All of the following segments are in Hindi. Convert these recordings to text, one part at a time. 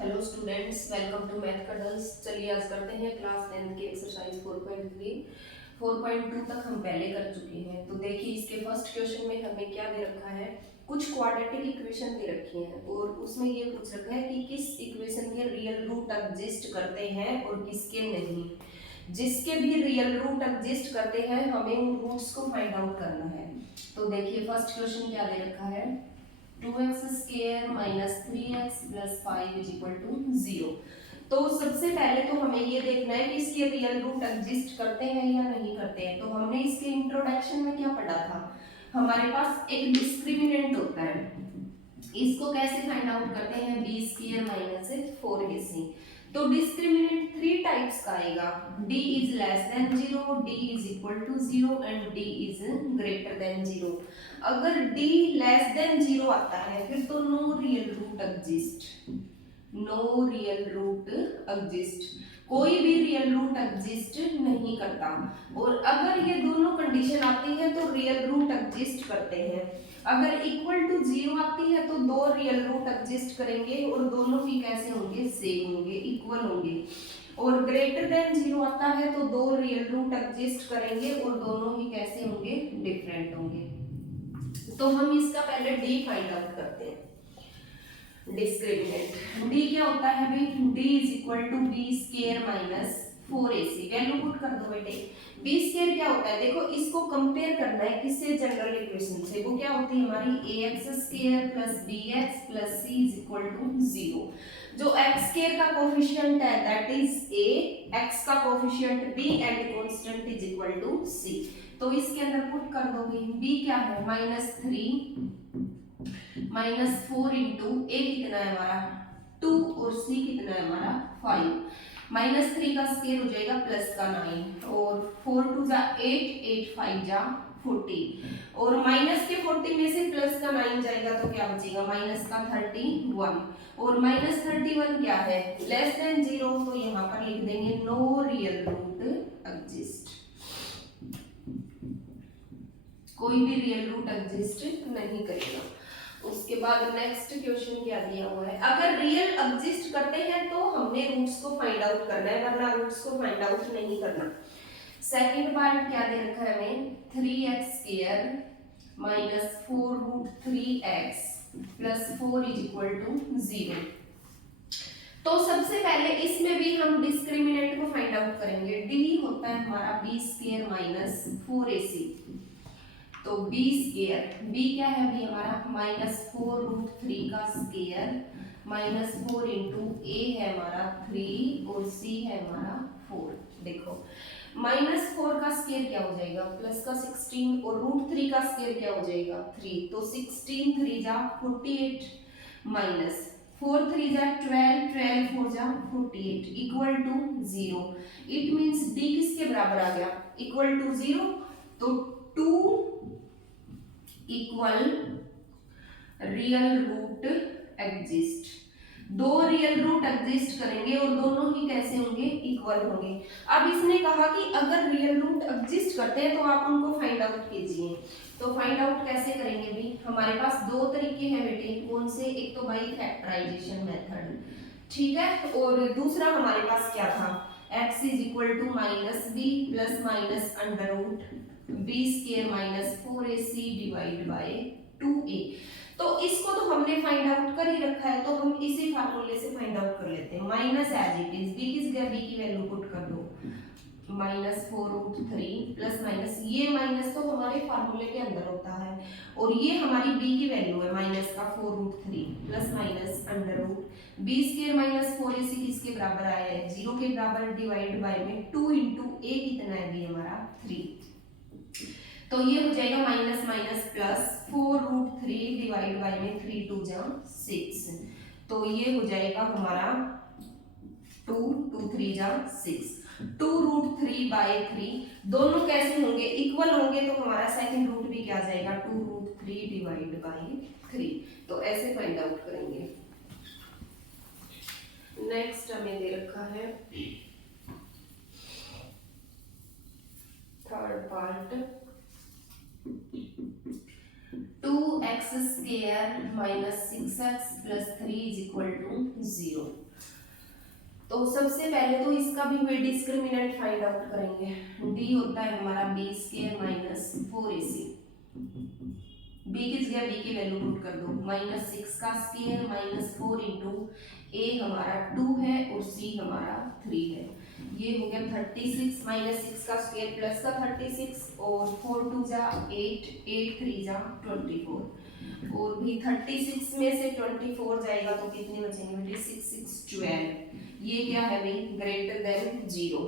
Hello students, welcome to math cuddles. चलिए आज करते हैं क्लास 10 की एक्सरसाइज 4.3। 4.2 तक हम पहले कर चुके हैं। तो देखिए इसके फर्स्ट क्वेश्चन में हमें क्या दे रखा है, कुछ क्वाड्रेटिक इक्वेशन दे रखी हैं और उसमें ये पूछ रखा है कि किस इक्वेशन के रियल रूट एग्जिस्ट करते हैं और किसके नहीं। जिसके भी रियल रूट एग्जिस्ट करते हैं हमें उन रूट्स को फाइंड आउट करना है। तो देखिए फर्स्ट क्वेश्चन क्या दे रखा है, 2x square minus 3x plus 5 is equal to 0। तो सबसे पहले तो हमें ये देखना है कि इसके रियल रूट एग्जिस्ट करते हैं या नहीं करते हैं। तो हमने इसके इंट्रोडक्शन में क्या पढ़ा था, हमारे पास एक डिस्क्रिमिनेंट होता है, इसको कैसे फाइंड आउट करते हैं, बी स्क्वायर माइनस 4ac। तो डिस्क्रिमिनेंट थ्री टाइप्स का आएगा, d is less than 0, d is equal to 0 and d is greater than 0। अगर d लेस देन 0 आता है फिर तो no real root exist, no real root exist, कोई भी रियल रूट एग्जिस्ट नहीं करता। और अगर ये दोनों कंडीशन आती है तो रियल रूट एग्जिस्ट करते हैं। अगर इक्वल टू 0 आती है तो दो रियल रूट एग्जिस्ट करेंगे और दोनों ही कैसे होंगे, सेम होंगे, इक्वल होंगे। और ग्रेटर देन 0 आता है तो दो रियल रूट एग्जिस्ट करेंगे और दोनों ही कैसे होंगे, डिफरेंट होंगे। तो हम इसका पहले डी फाइंड आउट करते हैं। डिस्क्रिमिनेंट डी क्या होता है भाई, d is equal to b square minus 4ac। Value put कर दो बेटे। बी स्क्वायर क्या होता है, देखो इसको कंपेयर करना है किससे, जनरल इक्वेशन से। वो क्या होती है हमारी ax square plus bx plus c is equal to 0। जो x स्क्वायर का कोफिशिएंट है दैट इज a, x का कोफिशिएंट b and constant is equal to c। तो इसके अंदर पुट कर दो भाई, b क्या है -3 -4 इंटू ए कितना है हमारा 2 और c कितना है हमारा 5। -3 का स्क्वायर हो जाएगा प्लस का 9 और 4 2 जा 8, 8 5 जा 40 और माइनस के 40 में से प्लस का 9 जाएगा तो क्या बचेगा, माइनस का 31 और -31 क्या है, लेस देन 0। तो यहाँ पर लिख देंगे नो रियल रूट एग्जिस्ट, कोई भी रियल रूट एग्जिस्ट नहीं करेगा। उसके बाद नेक्स्ट क्वेश्चन क्या दिया हुआ है, अगर रियल एग्जिस्ट करते हैं तो हमने रूट्स को फाइंड आउट करना है वरना रूट्स को फाइंड आउट नहीं करना। सेकंड पार्ट क्या दे रखा है हमें, 3x square minus 4 root 3x plus 4 is equal to 0। तो सबसे पहले इसमें भी हम डिस्क्रिमिनेंट को फाइंड आउट करेंगे। d होता है हमारा b स्क्वायर माइनस 4ac। तो b स्क्वायर, b क्या है भी हमारा -4 रूट 3 का स्क्वायर -4 इंटू ए है हमारा 3 और c है हमारा 4। देखो -4 का स्क्वायर क्या हो जाएगा, प्लस का 16 और रूट 3 का स्क्वायर क्या हो जाएगा 3। तो 16 3 जा 48 माइनस 4 3 जा 12, 12 4 जा 48 equal to 0। It means d किसके बराबर आ गया, इक्वल टू 0। तो 2 इक्वल रियल रूट एग्जिस्ट, दो रियल रूट एग्जिस्ट करेंगे और दोनों ही कैसे होंगे, इक्वल होंगे। अब इसने कहा कि अगर रियल रूट एग्जिस्ट करते हैं तो आप उनको फाइंड आउट कीजिए। तो फाइंड आउट कैसे करेंगे भी, हमारे पास दो तरीके हैं बेटे, कौन से, एक तो भाई फैक्टराइजेशन मेथड, ठीक है, और दूसरा हमारे पास क्या था, x is equal to minus b plus minus under root b square minus 4ac divide by 2a। तो इसको तो हमने फाइंड आउट कर ही रखा है तो हम इसी फार्मूले से फाइंड आउट कर लेते हैं। Minus as it is b किस गया, b की वैल्यू पुट कर दो, -4 रूट 3 प्लस माइनस, ये माइनस तो हमारे फार्मूले के अंदर होता है और ये हमारी b की वैल्यू है माइनस का 4 root 3 plus minus under root b square minus 4ac किसके बराबर आया है, 0 के बराबर, डिवाइड बाय में 2 इंटू a कितना है भी हमारा 3। तो ये हो जाएगा minus minus plus 4 root 3 divide by में 3 2 जा 6। तो ये हो जाएगा हमारा 2 2 3 जा 6, 2 रूट 3 बाय 3। दोनों कैसे होंगे, इक्वल होंगे। तो हमारा सेकंड रूट भी क्या आ जाएगा, 2 रूट 3 डिवाइड बाय 3। तो ऐसे फाइंड आउट करेंगे। नेक्स्ट हमें दे रखा है third part, 2x square square minus 6x plus 3 is equal to 0। तो सबसे पहले तो इसका भी वे डिस्क्रिमिनेंट फाइंड आउट करेंगे। d होता है हमारा b square minus 4ac। b किस गया, b की वैल्यू पुट कर दो, माइनस 6 का स्क्वायर माइनस 4 इंटू a हमारा 2 है और c हमारा 3 है। ये हो गया 36 माइनस 6 का स्क्वायर प्लस का 36 और 4 2 जा 8, 8 3 जा 24 और भी 36 में से 24 जाएगा तो कितने बचेंगे बेटे, 6 6 12। ये क्या है भाई, ग्रेटर देन 0।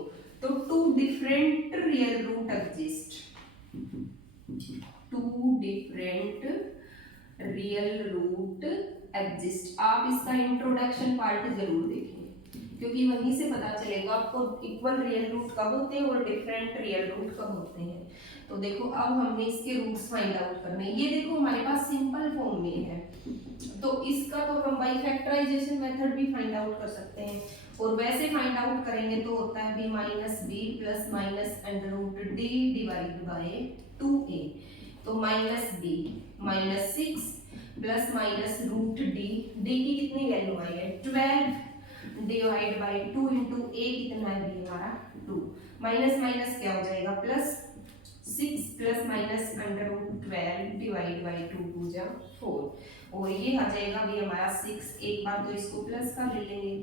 तो two different real root exist, two different real root exist. आप इसका इंट्रोडक्शन पार्ट जरूर देखिए क्योंकि वहीं से पता चलेगा आपको इक्वल रियल रूट कब होते हैं और डिफरेंट रियल रूट कब होते हैं। तो देखो अब हमने इसके रूट्स फाइंड आउट करने हैं। ये देखो हमारे पास सिंपल फॉर्म में है तो इसका तो हम बाई फैक्टराइजेशन मेथड भी फाइंड आउट कर सकते हैं और वैसे फाइंड आउट करेंगे तो होता है b minus b plus minus under root d divide by 2a। तो minus b minus 6 plus minus root d, d की कितनी वैल्यू आई है 12 डिवाइड बाय 2 इंटू ए कितना है बी हमारा 2, माइनस माइनस क्या हो जाएगा plus 6 plus minus under root 12 divide by 2 2 जा 4 और ये आ जाएगा भी हमारा 6। एक बार तो इसको प्लस का ले लेंगे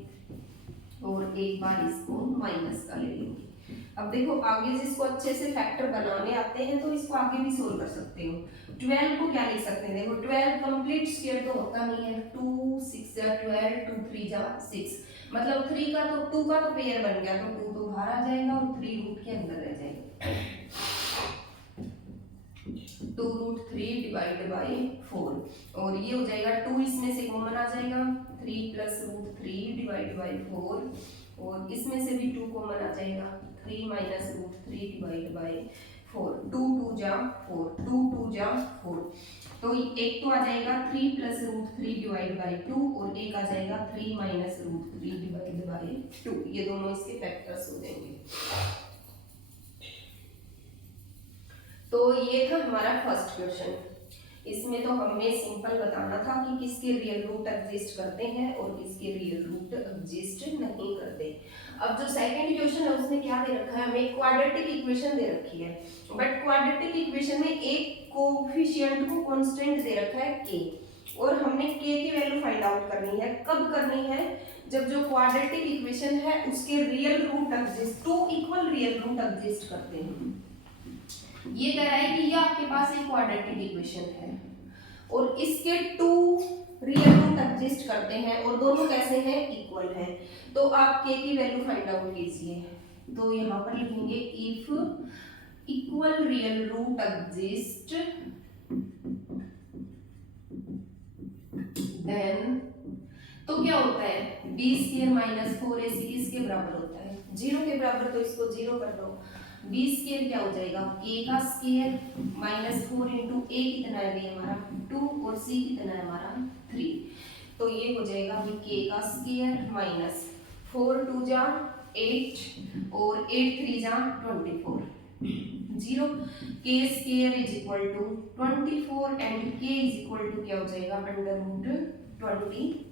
और एक बार इसको माइनस का ले लेंगे। अब देखो आगे जिसको अच्छे से फैक्टर बनाने आते हैं तो इसको आगे भी सोल्व कर सकते हो। 12 को क्या लिख सकते हैं, देखो 12 कंप्लीट स्क्वायर तो होता नहीं है, 2 6 जा 12 2 3 जा 6 मतलब 3 का तो 2 का तो पेयर बन गया तो 2 तो बाहर आ जाएगा और 3 रूट के अंदर रह जाएगा। 2 रूट 3 डिवाइड बाय 4 और ये हो जाएगा 2 इसमें से कॉमन आ जाएगा 3 प्लस रूट 3 डिवाइड बाय 4 और इसमें से भी 2 कॉमन आ जाएगा 3 माइनस रूट 3 डिवाइड बाय 4, 2 2 जा 4, 2 2 जा 4 तो एक तो आ जाएगा 3 प्लस रूट 3 डिवाइड बाय 2 और एक आ जाएगा 3 माइनस रूट 3 डिवाइड बाय 2। ये दोनों इसके फैक्टर्स हो जाएंगे। तो ये था हमारा फर्स्ट क्वेश्चन। इसमें तो हमें सिंपल बताना था कि किसके रियल रूट एग्जिस्ट करते हैं और किसके रियल रूट एग्जिस्ट नहीं करते। अब जो सेकंड क्वेश्चन है उसमें क्या दे रखा है, हमें क्वाड्रेटिक इक्वेशन दे रखी है बट क्वाड्रेटिक इक्वेशन में एक कोएफिशिएंट को कांस्टेंट दे रखा है k और हमने k की वैल्यू फाइंड आउट करनी है। कब करनी है, जब जो क्वाड्रेटिक इक्वेशन है उसके real root exist, two equal real root exist करते हैं। ये कह रहा है कि ये आपके पास एक क्वाड्रेटिक इक्वेशन है और इसके टू रियल रूट एग्जिस्ट करते हैं और दोनों कैसे हैं, इक्वल है। तो आप k की वैल्यू फाइंड आउट कीजिए। तो यहाँ पर लिखेंगे if equal real root exist then, तो क्या होता है b स्क्वायर माइनस 4ac किसके बराबर होता है, 0 के बराबर। तो इसको 0 कर दो, b स्क्वायर क्या हो जाएगा k का स्क्वायर माइनस 4 इंटू a कितना है भी हमारा 2 और c कितना है हमारा 3। तो ये हो जाएगा भी k का स्क्वायर माइनस 4 2 जा 8 और 8 3 जा 24 0, k square is equal to 24 and k is equal to क्या हो जाएगा अंडर रूट 24।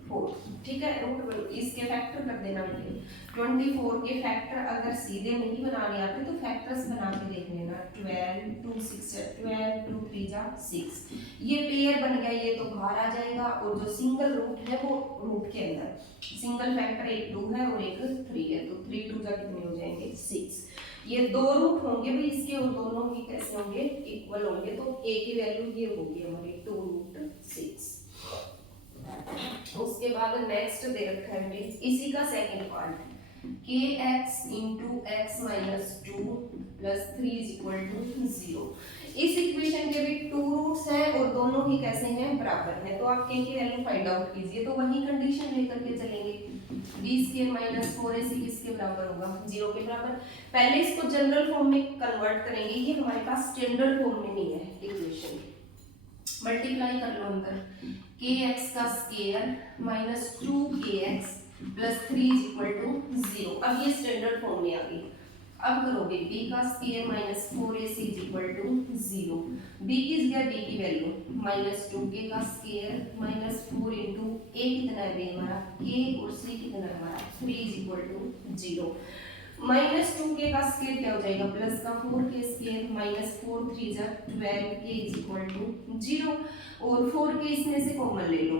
ठीक है, रूट इसके फैक्टर कर देना बेटे। 24 के फैक्टर अगर सीधे नहीं बनाने आते तो फैक्टर्स बना के देख लेना। 12 2 6 12 2 3 जा 6, ये पेयर बन गया, ये तो बाहर आ जाएगा और जो सिंगल रूट है वो रूट के अंदर। सिंगल फैक्टर एक 2 है और एक 3 है तो 3 2 जा कितने हो जाएंगे 6। ये दो रूट होंगे भी इसके और दोनों ही कैसे होंगे, इक्वल होंगे। तो a की वैल्यू ये होगी हमारी 2 रूट 6। उसके बाद नेक्स्ट दे रखा है इसी का second part, kx into x minus 2 plus 3 is equal to 0। इस इक्वेशन के भी टू रूट्स हैं और दोनों ही कैसे हैं, बराबर हैं। तो आप k की वैल्यू फाइंड आउट कीजिए। तो वही कंडीशन लेकर के चलेंगे, b स्क्वायर माइनस 4ac किसके बराबर होगा 0 के बराबर। पहले इसको जनरल फॉर्म में कन्वर्ट करेंगे, ये हमारे पास स्टैंडर्ड फॉर्म में नहीं है इक्वेशन। मल्टीप्लाई कर लो अंदर, kx का square minus 2kx plus 3 is equal to 0। अब ये स्टैंडर्ड फॉर्म में आ गई। अब करोगे b का square minus 4ac is equal to 0। b किस गया, b की वैल्यू माइनस 2k का स्क्वायर माइनस 4 इंटू a कितना है बे हमारा k और c कितना है हमारा 3 is equal to 0। Minus 2k का स्क्वायर क्या हो जाएगा प्लस का 4k स्क्वायर माइनस 4 3 जा 12k इज इक्वल टू 0 और 4k इसमें से कॉमन ले लो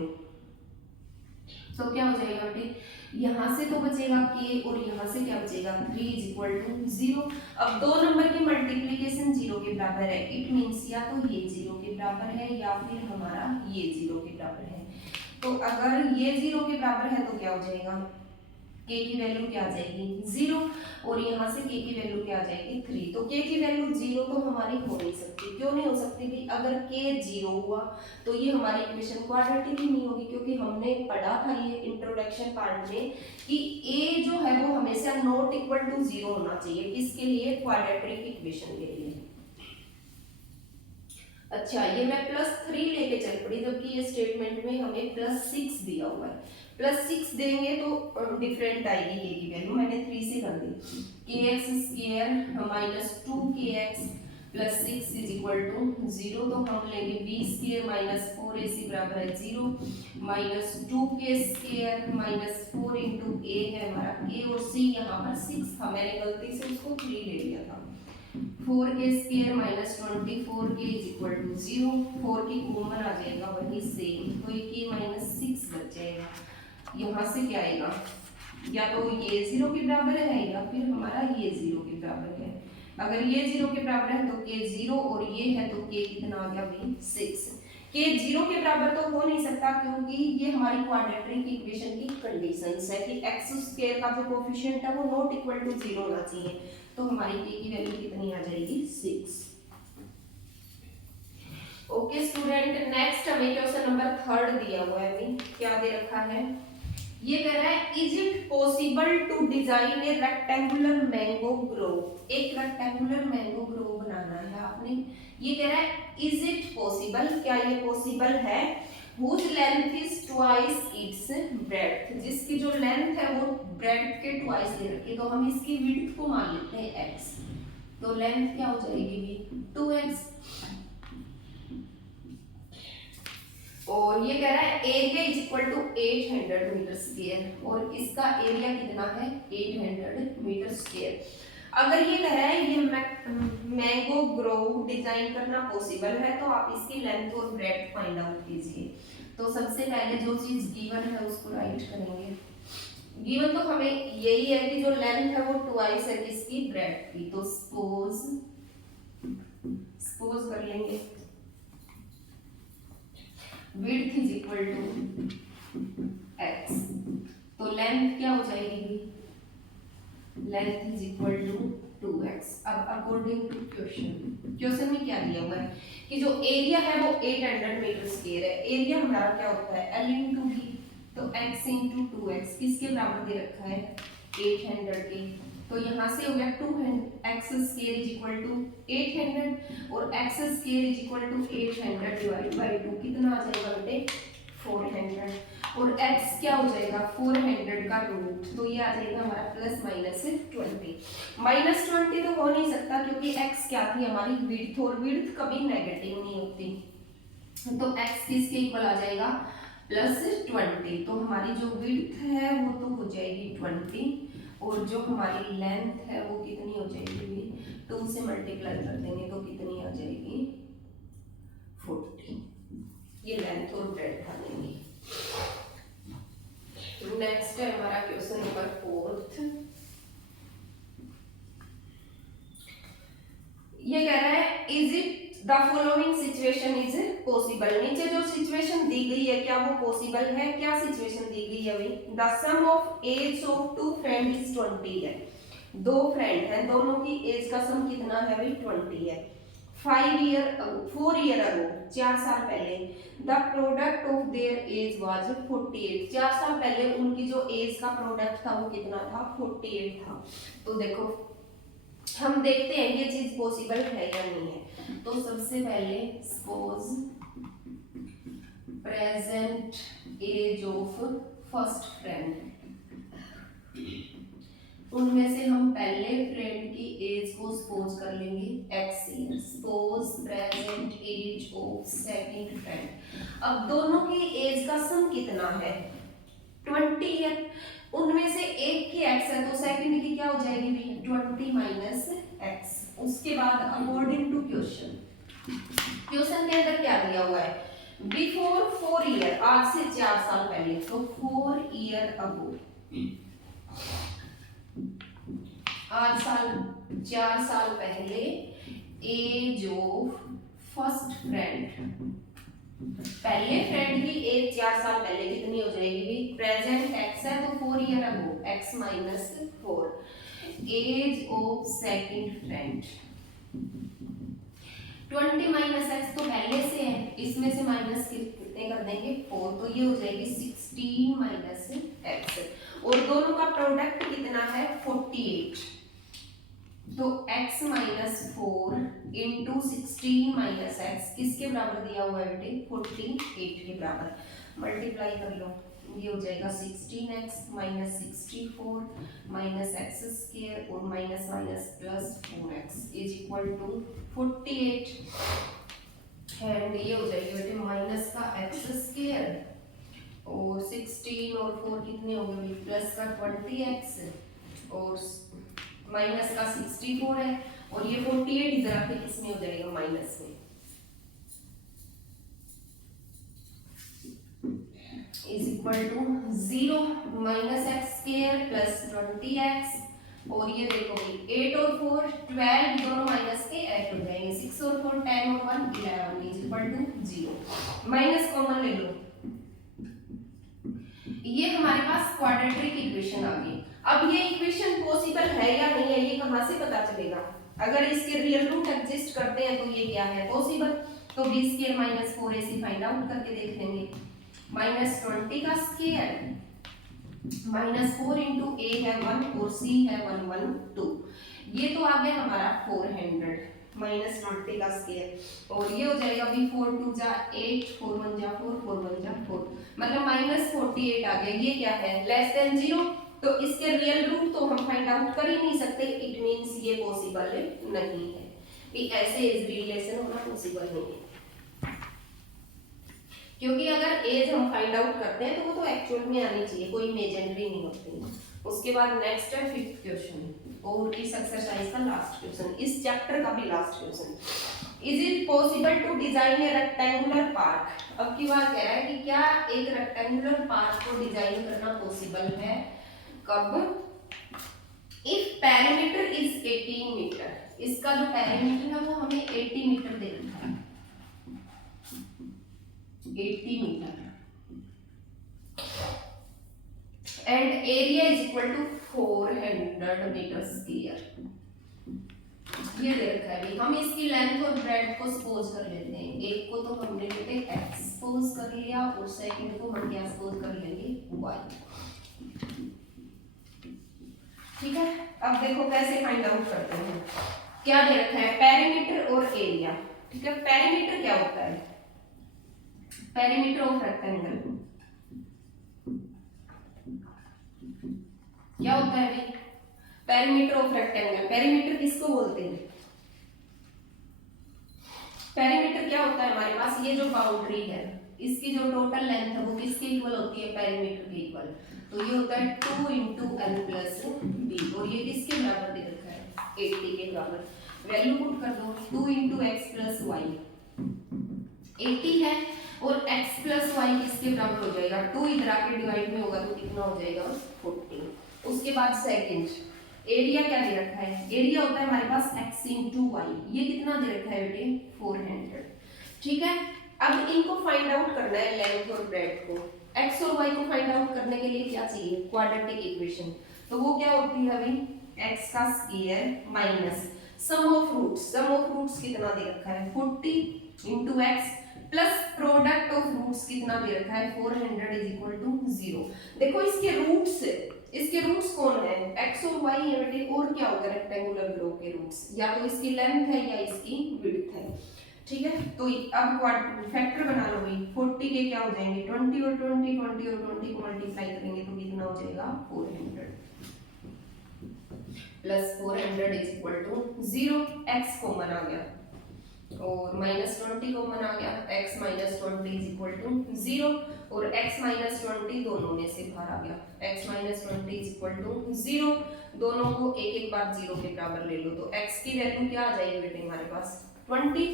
तो क्या हो जाएगा बेटे, यहाँ से तो बचेगा k और यहाँ से क्या बचेगा 3 इज इक्वल टू 0। अब दो नंबर की मल्टीप्लिकेशन 0 के बराबर है, इट मींस या तो ये 0 के बराबर है या फिर हमारा ये 0 के बराबर है। तो अगर ये 0 के बराबर है तो क्या हो जाएगा, k की वैल्यू क्या आ जाएगी 0 और यहाँ से k की वैल्यू क्या आ जाएगी 3। तो k की वैल्यू 0 तो हमारी हो नहीं सकती। क्यों नहीं हो सकती भी, अगर k 0 हुआ तो ये हमारी इक्वेशन क्वाड्रेटिक ही नहीं होगी, क्योंकि हमने पढ़ा था ये इंट्रोडक्शन पार्ट में कि a जो है वो हमेशा नॉट इक्वल टू 0 होना चाहिए, किसके लिए, क्वाड्रेटिक इक्वेशन के लिए। अच्छा, ये मैं +3 लेके चल पड़ी, जबकि ये स्टेटमेंट में हमें +6 दिया हुआ है। +6 देंगे तो डिफरेंट आएगी ये की वैल्यू, मैंने 3 से कर दी। kx square minus 2kx plus 6 is equal to 0। तो हम लेंगे b स्क्वायर माइनस 4ac बराबर है 0 minus 2k square minus 4 into a है हमारा k और c यहाँ पर 6 था, मैंने गलती से उसको 3 ले लिया था। 4k square minus 24k is equal to 0। 4 की कॉमन आ जाएगा वही सेम, तो ये k माइनस 6 बच जाएगा। यहाँ से क्या आएगा, या तो ये 0 के बराबर है या फिर हमारा ये 0 के बराबर है। अगर ये 0 के बराबर है तो k 0 और ये है तो k कितना आ गया भाई 6। k 0 के बराबर तो हो नहीं सकता, क्योंकि ये हमारी क्वाड्रेटिक इक्वेशन की कंडीशंस है कि x स्क्वायर का जो कोएफिशिएंट है वो नॉट इक्वल टू 0 होना चाहिए। तो हमारी k की वैल्यू कितनी आ जाएगी 6। ओके स्टूडेंट, नेक्स्ट हमें क्वेश्चन नंबर 3 दिया हुआ है अभी, क्या दे रखा है, ये कह रहा है is it possible to design a rectangular mango grove. एक रेक्टेंगुलर मैंगो ग्रोव बनाना है आपने। ये कह रहा है इज इट पॉसिबल, क्या ये पॉसिबल है, whose length is twice its breadth, जिसकी जो लेंथ है वो ब्रेड्थ के ट्वाइस दे रखी है, तो हम इसकी विड्थ को मान लेते हैं x, तो लेंथ क्या हो जाएगी भी 2x। और ये कह रहा है area is equal to 800 metre square और इसका एरिया कितना है 800 मीटर स्क्वायर। अगर ये कह रहा है ये मैंगो ग्रोव डिजाइन करना पॉसिबल है तो आप इसकी लेंथ और ब्रेड्थ फाइंड आउट कीजिए। तो सबसे पहले जो चीज गिवन है उसको राइट करेंगे। गिवन तो हमें यही है कि जो लेंथ है वो ट्वाइस है किसकी, ब्रेड्थ की, तो सपोज कर लेंगे width is equal to x, तो लेंथ क्या हो जाएगी, length is equal to 2x। अब अकॉर्डिंग टू क्वेश्चन में क्या दिया हुआ है कि जो एरिया है वो 800 मीटर स्क्वायर है। एरिया हमारा क्या होता है L इंटू बी, तो x इंटू 2x किसके बराबर दे रखा है 800 के, तो यहाँ से हो गया 2x square is equal to 800 और x square is equal to 800 divide by 2 कितना आ जाएगा बेटे 400 और x क्या हो जाएगा 400 का रूट, तो ये आ जाएगा हमारा प्लस माइनस 20। माइनस 20 तो हो नहीं सकता क्योंकि x क्या थी हमारी विड्थ और विड्थ कभी नेगेटिव नहीं होती, तो x किसके इक्वल आ जाएगा प्लस 20। तो हमारी जो विड्थ है वो तो हो जाएगी 20 और जो हमारी लेंथ है वो कितनी हो जाएगी 2 से मल्टीप्लाई कर देंगे तो कितनी आ जाएगी 40। ये लेंथ और ब्रेड्थ आ जाएंगी। नेक्स्ट है हमारा क्वेश्चन नंबर 4। ये कह रहा है is it the following situation is possible. नीचे जो सिचुएशन दी गई है क्या वो पॉसिबल है, क्या सिचुएशन दी गई है भाई, the sum of age of two friend is 20 है। दो फ्रेंड हैं, दोनों की एज का सम कितना है भाई 20 है। 4 ईयर अगो 4 साल पहले the product of their age was 48। 4 साल पहले उनकी जो एज का प्रोडक्ट था वो कितना था 48 था। तो देखो हम देखते हैं ये चीज पॉसिबल है या नहीं है। तो सबसे पहले suppose present age of first friend उनमें से हम पहले फ्रेंड की एज को सपोज कर लेंगे x year, suppose present age of second friend. अब दोनों की एज का सम कितना है 20 ईयर, उनमें से एक की x है तो सेकंड की क्या हो जाएगी भी 20 माइनस x। उसके बाद अकॉर्डिंग टू क्वेश्चन, क्वेश्चन के अंदर क्या दिया हुआ है बिफोर 4 ईयर, आज से 4 साल पहले, तो 4 ईयर अगो, आज 4 साल पहले एज ऑफ फर्स्ट फ्रेंड, पहले फ्रेंड की एज 4 साल पहले कितनी हो जाएगी भी प्रेजेंट x है तो 4 year ago x minus 4, age of second friend 20 minus x तो पहले से है, इसमें से माइनस कितने कर देंगे 4, तो ये हो जाएगी 16 माइनस x, और दोनों का प्रोडक्ट कितना है 48, तो x minus 4 into 16 minus x किसके बराबर दिया हुआ है बेटे 48 के बराबर, मल्टीप्लाई कर लो, ये हो जाएगा 16x minus 64 minus x square और minus minus plus 4x is equal to 48, and ये हो जाएगी बेटे माइनस का एक्स स्क्वायर और 16 और 4 कितने हो गए प्लस का 20x और माइनस का 64 है, और ये 48 इधर आके किसमें हो जाएगा माइनस में, is equal to 0 minus x square plus 20x, और ये देखो 8 और 4 12, दोनों माइनस के ऐड हो जाएंगे, 6 और 4 10 और 1 11 is equal to 0, minus common ले लो, ये हमारे पास क्वाड्रेटिक इक्वेशन आ गई। अब ये इक्वेशन पॉसिबल है या नहीं है ये कहां से पता चलेगा, अगर इसके रियल रूट एग्जिस्ट करते हैं तो ये क्या है पॉसिबल, तो b square minus 4ac find out करके देख लेंगे, माइनस 20 का स्क्वायर माइनस 4 इंटू a है 1 और c है 112, ये तो आ गया हमारा 400 माइनस 20 का स्क्वायर, और ये हो जाएगा भी 4 2 जा 8 4 1 जा 4 4 1 जा 4, मतलब माइनस 48 आ गया, ये क्या है लेस देन 0, तो इसके रियल रूट तो हम फाइंड आउट कर ही नहीं सकते, इट मींस ये पॉसिबल नहीं है कि ऐसे इज रिलेशन होना पॉसिबल नहीं है, क्योंकि अगर एज हम फाइंड आउट करते हैं तो वो तो एक्चुअल में आनी चाहिए, कोई इमेजिनरी नहीं होती। उसके बाद नेक्स्ट है 5th क्वेश्चन और इस एक्सरसाइज का लास्ट क्वेश्चन, इस चैप्टर का भी last question, is it possible to design a rectangular park. अब की बात कह रहा है कि क्या एक रेक्टेंगुलर पार्क को डिजाइन करना पॉसिबल है, कब, इफ पेरीमीटर इज 18 मीटर, इसका जो पेरीमीटर है वो हमें 80 मीटर दे रखा है, 80 metre, and area is equal to 400 metre square, ये दे रखा है भी, हम इसकी लेंथ और ब्रेड्थ को सपोज कर लेते हैं, एक को तो हमने बेटे x सपोज कर लिया और सेकंड को हम क्या सपोज कर लेंगे y, ठीक है। अब देखो कैसे फाइंड आउट करते हैं, क्या दे रखा है पेरीमीटर और एरिया, ठीक है। पेरीमीटर क्या होता है, पेरीमीटर ऑफ रेक्टेंगल क्या होता है भाई, पेरीमीटर ऑफ रेक्टेंगल, पेरीमीटर किसको बोलते हैं, पेरीमीटर क्या होता है हमारे पास, ये जो बाउंड्री है इसकी जो टोटल लेंथ है वो किसके इक्वल होती है पेरीमीटर के इक्वल, तो ये होता है 2 इंटू एल प्लस बी, और ये किसके बराबर दे रखा है 80 के बराबर, वैल्यू पुट कर दो 2 इंटू एक्स प्लस वाई 80 है, और x प्लस वाई किसके बराबर हो जाएगा 2, इधर आके डिवाइड में होगा तो कितना हो जाएगा 40। उसके बाद सेकंड एरिया क्या दे रखा है, एरिया होता है हमारे पास x इंटू वाई, ये कितना दे रखा है बेटे 400, ठीक है। अब इनको फाइंड आउट करना है लेंथ और ब्रेड्थ को, x और y को फाइंड आउट करने के लिए क्या चाहिए क्वाड्रेटिक इक्वेशन, तो वो क्या होती है अभी x का square minus sum of roots, sum of roots कितना दे रखा है 40 into x plus product of roots कितना दे रखा है 400 इज इक्वल टू 0। देखो इसके रूट्स कौन है x और y है बेटे, और क्या होगा रेक्टेंगुलर ब्लॉक के रूट्स, या तो इसकी लेंथ है या इसकी विड्थ है, ठीक है। तो अब फैक्टर बना लो भाई, 40 के क्या हो जाएंगे 20 और 20 20 और 20 को मल्टीप्लाई करेंगे तो कितना हो जाएगा 400, plus 400 is equal to 0, x common आ गया और -20 कॉमन आ गया, x minus 20 is equal to 0 और x माइनस 20 दोनों में से बाहर आ गया, x minus 20 is equal to 0, दोनों को एक एक बार 0 के बराबर ले लो तो x की वैल्यू क्या आ जाएगी बेटे हमारे पास 20।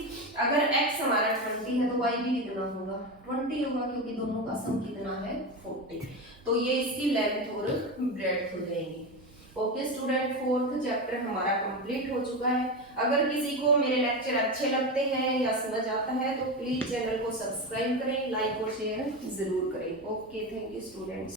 अगर x हमारा 20 है तो y भी कितना होगा 20 होगा, क्योंकि दोनों का सम कितना है 40। तो ये इसकी लेंथ और ब्रेड्थ हो जाएगी। ओके स्टूडेंट, फोर्थ चैप्टर हमारा कंप्लीट हो चुका है। अगर किसी को मेरे लेक्चर अच्छे लगते हैं या समझ आता है तो प्लीज चैनल को सब्सक्राइब करें, लाइक और शेयर जरूर करें। Okay, thank you students.